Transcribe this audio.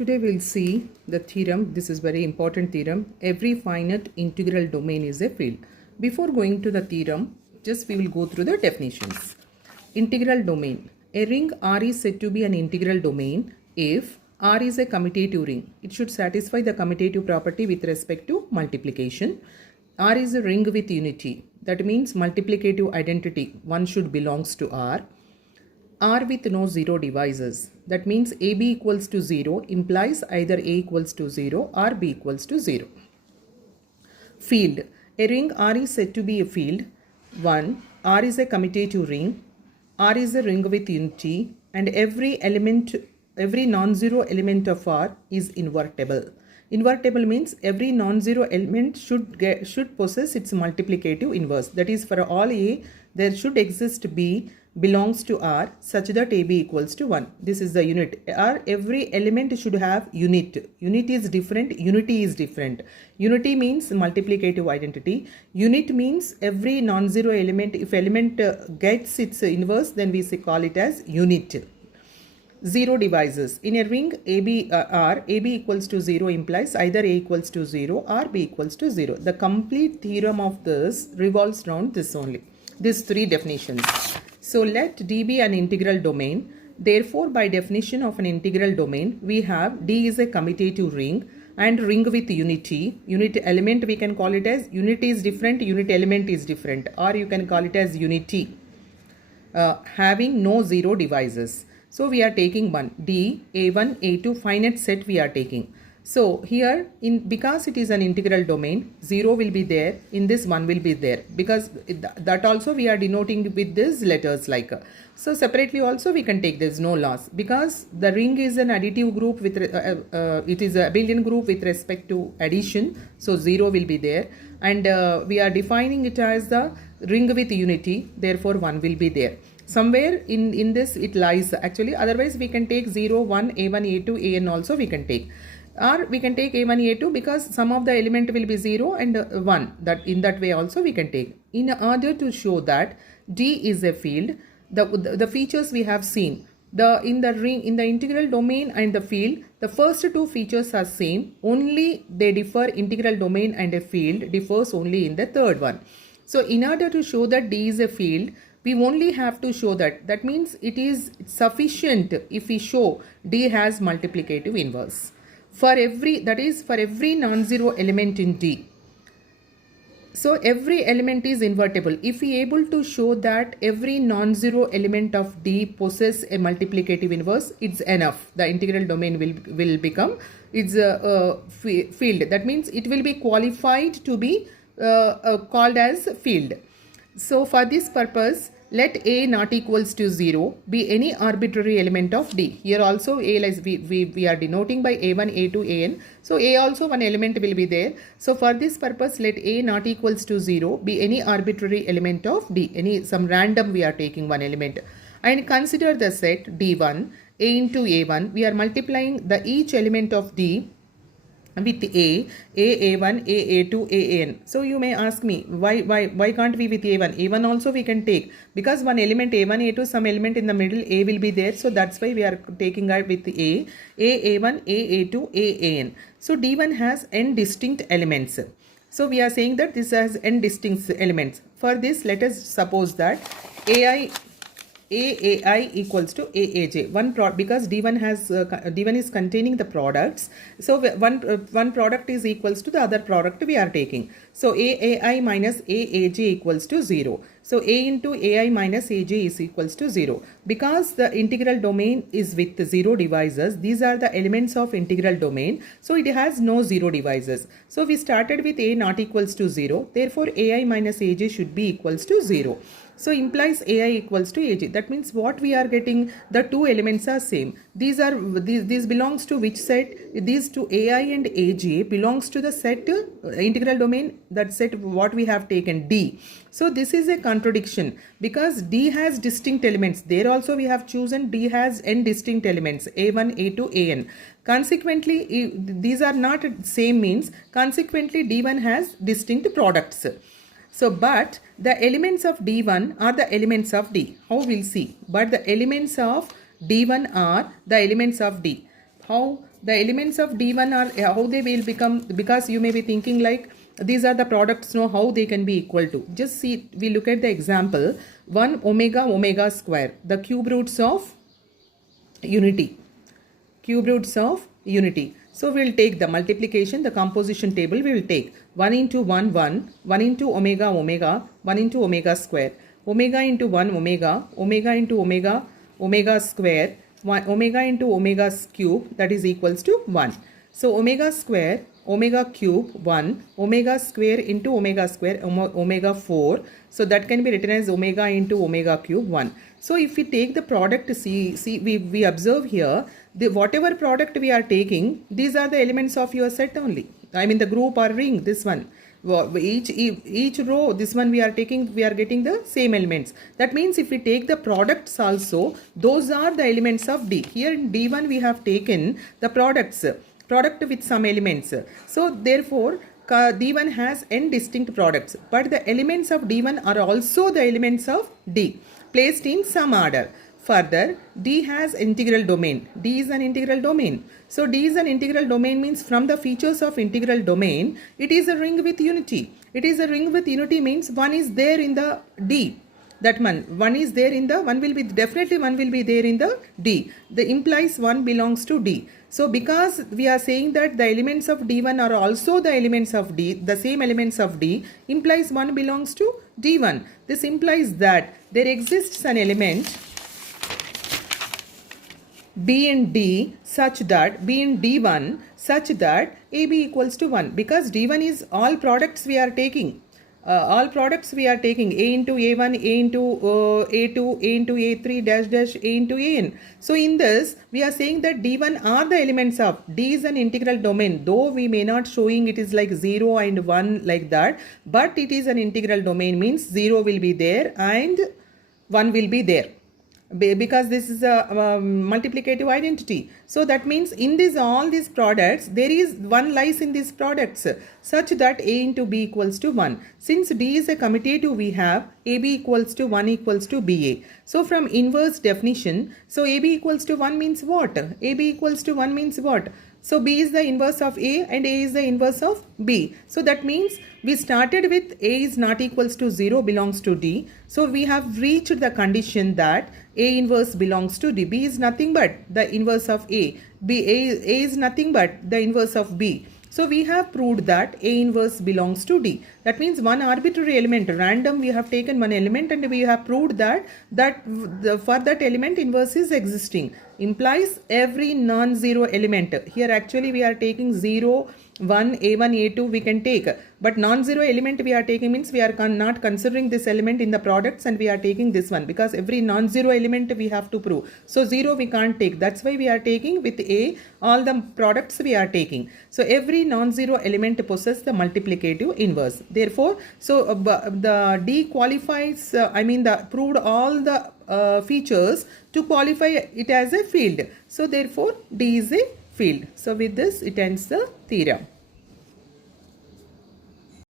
today we'll see the theorem. This is very important theorem. Every finite integral domain is a field. Before going to the theorem, just we will go through the definitions. Integral domain. A ring R is said to be an integral domain if R is a commutative ring. It should satisfy the commutative property with respect to multiplication. R is a ring with unity. That means multiplicative identity. One should belongs to R. R with no zero divisors. That means AB equals to 0 implies either A equals to 0 or B equals to 0. Field. A ring R is said to be a field. 1. R is a commutative ring. R is a ring with unity and every non-zero element of R is invertible. Invertible means every non-zero element should possess its multiplicative inverse. That is, for all A, there should exist B belongs to R such that AB equals to 1. This is the unit. R, every element should have unit. Unit is different. Unity is different. Unity means multiplicative identity. Unit means every non-zero element, if element gets its inverse, then we call it as unit. Zero divisors. In a ring R, AB equals to 0 implies either A equals to 0 or B equals to 0. The complete theorem of this revolves around this only. These three definitions. So let D be an integral domain. Therefore, by definition of an integral domain, we have D is a commutative ring and ring with unity. Unit element we can call it as unity is different, unit element is different, or you can call it as unity having no zero divisors. So we are taking one D, A1, A2 finite set we are taking. So here because it is an integral domain, 0 will be there, in this 1 will be there, because that also we are denoting with these letters like. So separately also we can take, there is no loss, because the ring is an additive group with it is a abelian group with respect to addition. So 0 will be there, and we are defining it as the ring with unity, therefore 1 will be there. Somewhere in this it lies actually. Otherwise we can take 0, 1, A1, A2, AN also we can take. Or we can take A1, A2 because some of the element will be 0 and 1. That in that way also we can take. In order to show that D is a field, the features we have seen. In the integral domain and the field, the first two features are same. Only they differ. Integral domain and a field differs only in the third one. So in order to show that D is a field, we only have to show that. That means it is sufficient if we show D has multiplicative inverse. For every non-zero element in D. So every element is invertible. If we able to show that every non-zero element of D possesses a multiplicative inverse, it's enough. The integral domain will become its a field. That means it will be qualified to be called as field. So for this purpose, let A not equals to 0 be any arbitrary element of D. Here also A like we are denoting by A1, A2, AN. So A also one element will be there. So for this purpose, let A not equals to 0 be any arbitrary element of D. Some random we are taking one element. And consider the set D1, A into A1. We are multiplying each element of D with A1, A2, AN. So you may ask me, why can't we with A1? A1 also we can take, because one element A1, A2, some element in the middle A will be there. So that's why we are taking out with A1, A2, AN. So D1 has n distinct elements. So we are saying that this has n distinct elements. For this, let us suppose that AAI equals to AAJ. Because D1 is containing the products. So one product is equals to the other product we are taking. So AAI minus AAJ equals to 0. So A into AI minus AJ is equals to 0. Because the integral domain is with 0 divisors, these are the elements of integral domain. So it has no 0 divisors. So we started with A not equals to 0. Therefore AI minus AJ should be equals to 0. So implies AI equals to AJ. That means what we are getting, the two elements are same. These belongs to which set? These two AI and AJ belongs to the set integral domain, that set what we have taken D. So this is a contradiction because D has distinct elements. There also we have chosen D has n distinct elements A1, A2, AN. Consequently, these are not same means. Consequently, D1 has distinct products. So, but the elements of D1 are the elements of D. How we'll see. But the elements of D1 are the elements of D. How? the elements of D1 are how they will become, because you may be thinking like these are the products, know how they can be equal to. Just see, we look at the example 1 omega omega square, the cube roots of unity. Cube roots of unity. So we will take the multiplication, the composition table we will take 1 into 1 1, 1 into omega omega, 1 into omega square, omega into 1 omega, omega into omega, omega square, 1 omega into omega cube, that is equals to 1. So omega square, omega cube 1, omega square into omega square, omega 4. So that can be written as omega into omega cube 1. So if we take the product, see we observe here, the whatever product we are taking, these are the elements of your set only. I mean the group or ring, this one. Each row, this one we are taking, we are getting the same elements. That means if we take the products also, those are the elements of D. Here in D1 we have taken the products, product with some elements. So therefore D1 has n distinct products, but the elements of D1 are also the elements of D, placed in some order. Further, D has integral domain. D is an integral domain. So D is an integral domain means from the features of integral domain, it is a ring with unity. It is a ring with unity means one is there in the D. That one is there in the, one will be, definitely one will be there in the D. The implies one belongs to D. So because we are saying that the elements of D1 are also the elements of D, the same elements of D, implies one belongs to D1. This implies that there exists an element B in D such that, B in D1 such that AB equals to 1, because D1 is all products we are taking. All products we are taking, A into A1, A into A2, A into A3, dash dash A into AN. So in this, we are saying that D1 are the elements of, D is an integral domain, though we may not showing it is like 0 and 1 like that, but it is an integral domain means 0 will be there and 1 will be there, because this is a multiplicative identity. So that means in this all these products, there is one lies in these products such that A into B equals to 1. Since D is a commutative, we have AB equals to 1 equals to BA. So from inverse definition, so AB equals to 1 means what? AB equals to 1 means what? So B is the inverse of A and A is the inverse of B. So that means we started with A is not equals to 0 belongs to D. So we have reached the condition that A inverse belongs to D. B is nothing but the inverse of A. A is nothing but the inverse of B. So we have proved that A inverse belongs to D. That means one arbitrary element, random, we have taken one element and we have proved that for that element inverse is existing. Implies every non-zero element. Here actually we are taking 0, 1, A1, A2 we can take. But non-zero element we are taking means we are not considering this element in the products and we are taking this one, because every non-zero element we have to prove. So 0 we can't take. That's why we are taking with A all the products we are taking. So every non-zero element possesses the multiplicative inverse. Therefore, so the D qualifies, proved all the features to qualify it as a field. So therefore D is a field. So with this it ends the theorem.